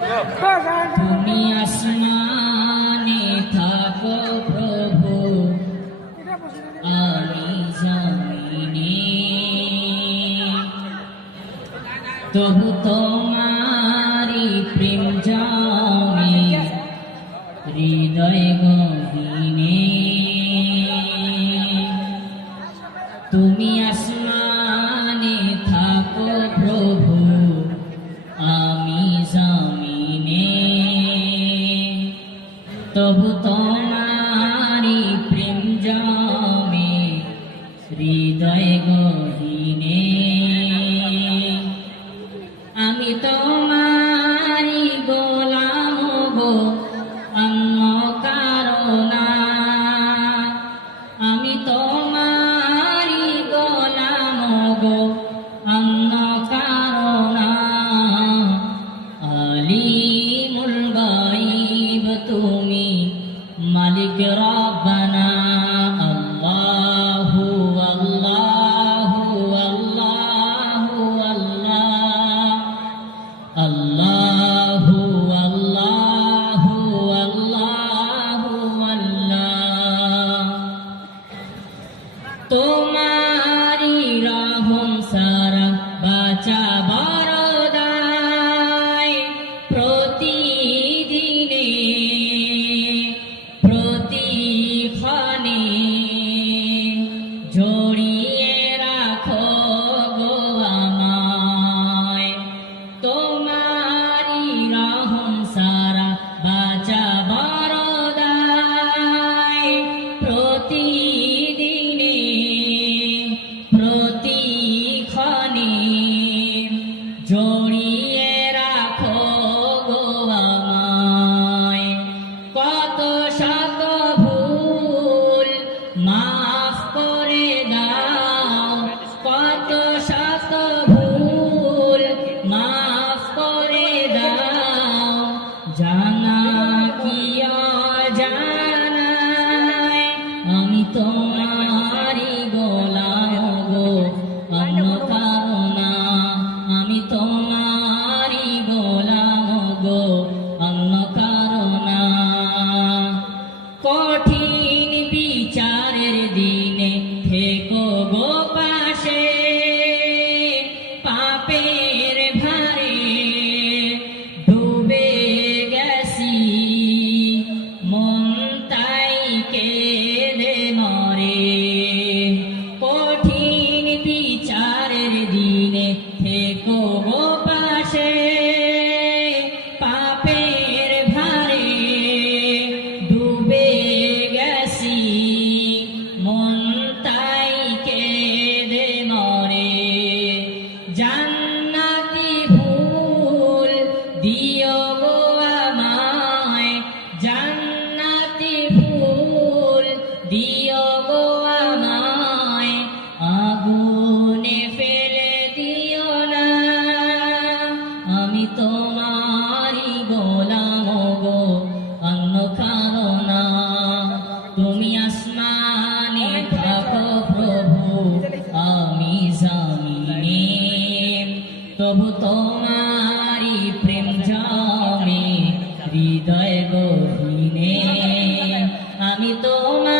তুমি আসমানে থাকো প্রভু। আমি জমিনে তবু তোমারি প্রেম জমে হৃদয় গহীনে। তুমি আসমানে তবু তোমারি প্রেম জমে হৃদয় গহীনে দিনে পাশে পাপের ভারে ডুবে গেছি। মন তাই কেঁদে মরে। জান্নাতি ভুল দিও গো আমায়। জান্নাতি আমি তোমারি গোলাম গো, অন্য কারণা তুমি আসমানে থাকো প্রভু, আমি জামিনে। তবু তোমারি প্রেম জমে, হৃদয় গহীনে। আমি তোমারি